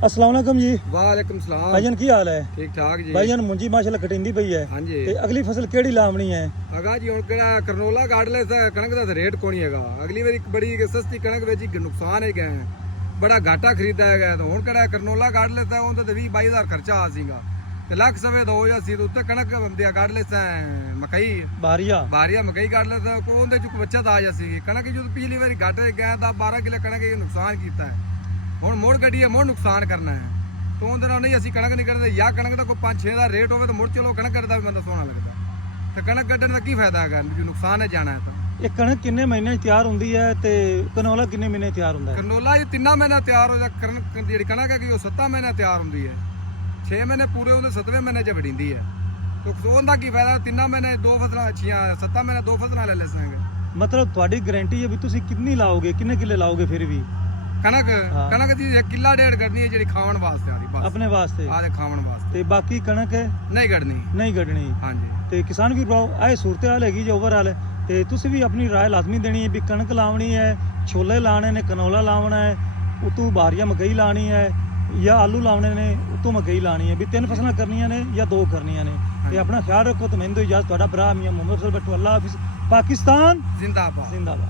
अस्सलाम वालेकुम जी। वालेकुम सलाम भाईजान की हाल है? ठीक ठाक जी। भाईजान मुंजी माशाल्लाह कटिंदी पई है हाँ जी ते अगली फसल केड़ी लावनी है? अगा जी हुण किहड़ा करनोला काट ले कणक दा रेट कोनी हैगा। अगली बारी बड़ी सस्ती कणक वेची नुकसान है गए बड़ा घाटा खरीदा है तो हुण किहड़ा करनोला काट ले उनते ते 20-22 खर्चा आ सीगा ते लख सवे दो या सी उत्ते कणक बंदिया काट ले मकई बारिया मकई काट ले को उनदे चुक बचत आ जासी कणक जो पिछली बारी घाटे गए दा 12 किलो कणक नुकसान कीता है ਹੁਣ ਮੁੜ ਗੱਡੀ ਹੈ ਮੁੜ ਨੁਕਸਾਨ ਕਰਨਾ ਹੈ ਤੋਂ ਉਹਦੇ ਨਾਲ ਨਹੀਂ ਅਸੀਂ ਕਣਕ ਨਹੀਂ ਕੱਢਦੇ ਜਾਂ ਕਣਕ ਦਾ ਕੋਈ 5-6 ਦਾ ਰੇਟ ਹੋਵੇ ਤਾਂ ਮੁੜ ਚਲੋ ਕਣਕ ਕੱਢਦਾ ਵੀ ਬੰਦਾ ਸੋਹਣਾ ਲੱਗਦਾ ਤੇ ਕਣਕ ਕੱਢਣ ਦਾ ਕੀ ਫਾਇਦਾ ਹੈਗਾ ਜੇ ਨੁਕਸਾਨ ਹੈ ਜਾਣਾ ਹੈ ਤਾਂ ਇਹ ਕਣਕ ਕਿੰਨੇ ਮਹੀਨੇ 'ਚ ਤਿਆਰ ਹੁੰਦੀ ਹੈ ਤੇ ਕਨੋਲਾ ਕਿੰਨੇ ਮਹੀਨੇ ਤਿਆਰ ਹੁੰਦਾ ਹੈ? ਕਰਨੋਲਾ ਇਹ 3 ਮਹੀਨੇ ਤਿਆਰ ਹੋ ਜਾ ਕਣਕ ਜਿਹੜੀ ਕਣਕ ਹੈਗੀ ਉਹ 7 ਮਹੀਨੇ ਤਿਆਰ ਹੁੰਦੀ ਹੈ 6 ਮਹੀਨੇ ਪੂਰੇ ਹੁੰਦੇ 7ਵੇਂ ਮਹੀਨੇ 'ਚ ਵੜੀਂਦੀ ਹੈ ਤੋਂ ਉਹਦਾ ਕੀ ਫਾਇਦਾ 3 ਮਹੀਨੇ ਦੋ ਫਸਲਾਂ ਅੱਛੀਆਂ 7 ਮਹੀਨੇ ਦੋ ਫਸਲਾਂ ਲੈ ਲੈਸਾਂਗੇ ਮਤਲਬ ਤੁਹਾਡੀ ਗਾਰੰਟੀ ਹੈ ਵੀ ਤੁਸੀਂ ਕਿੰਨੀ ਲਾਓਗੇ ਕਿੰਨੇ ਕਿੱਲੇ ਲਾਓਗੇ ਫਿਰ ਵੀ ਕਣਕ ਦੀ 1 ਕਿੱਲਾ ਡੇਢ ਕੱਢਣੀ ਹੈ ਜਿਹੜੀ ਖਾਣ ਵਾਸਤੇ ਆ ਰਹੀ ਬਸ ਆਪਣੇ ਵਾਸਤੇ ਆ ਦੇ ਖਾਣ ਵਾਸਤੇ ਤੇ ਬਾਕੀ ਕਣਕ ਨਹੀਂ ਕੱਢਣੀ ਨਹੀਂ ਕੱਢਣੀ। ਹਾਂਜੀ ਤੇ ਕਿਸਾਨ ਵੀ ਆਏ ਸੂਰਤ ਹਾਲ ਹੈਗੀ ਜੋ ਓਵਰਆਲ ਤੇ ਤੁਸੀਂ ਵੀ ਆਪਣੀ ਰਾਏ ਲਾਜ਼ਮੀ ਦੇਣੀ ਹੈ ਵੀ ਕਣਕ ਲਾਉਣੀ ਹੈ ਛੋਲੇ ਲਾਣੇ ਨੇ ਕਨੋਲਾ ਲਾਉਣਾ ਹੈ ਉਤੋਂ ਬਾਰੀਆ ਮਕਈ ਲਾਣੀ ਹੈ ਜਾਂ ਆਲੂ ਲਾਉਣੇ ਨੇ ਉਤੋਂ ਮਕਈ ਲਾਣੀ ਹੈ ਵੀ 3 ਫਸਲਾਂ ਕਰਨੀਆਂ ਨੇ ਜਾਂ 2 ਕਰਨੀਆਂ ਨੇ ਤੇ ਆਪਣਾ ਖਿਆਲ ਰੱਖੋ ਤੇ ਮੈਨੂੰ ਇਜਾਜ਼ਤ ਤੁਹਾਡਾ ਭਰਾ ਮੀਆਂ ਮੁਹੰਮਦ ਸਰ ਬੱਟੂ ਅੱਲਾ ਹਾਫਿਜ਼ ਪਾਕਿਸਤਾਨ ਜ਼ਿੰਦਾਬਾਦ।